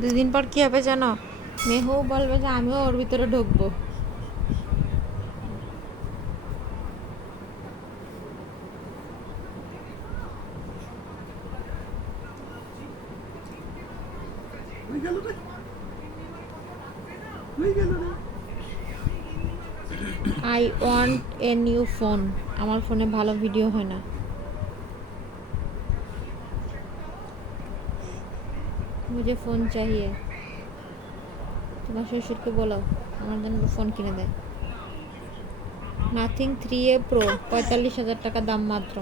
দুদিন পর কি হবে জানো, মেহু বলবে যে আমিও ওর ভিতরে ঢুকবো। I want a new phone. আমার ফোনে ভালো ভিডিও হয় না। মুঝে ফোন চাহিয়ে। তোমার শ্বশুরকে বলো আমার জন্য ফোন কিনে দেয়। নাথিং 3A প্রো, 45,000 টাকা দাম মাত্র।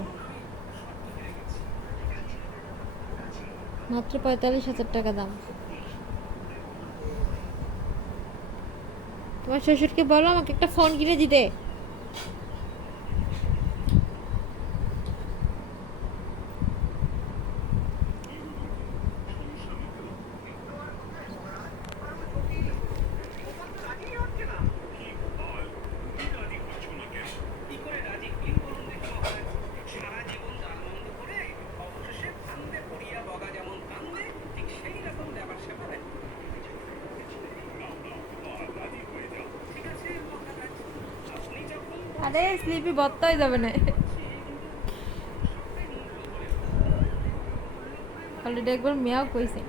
মাত্র 45,000 টাকা দাম। তোমার শ্বশুরকে বলো আমাকে একটা ফোন কিনে দিতে। আরে স্লিপি বত্তা হয়ে যাবে না। অলরেডি একবার মিয়াও কইছে।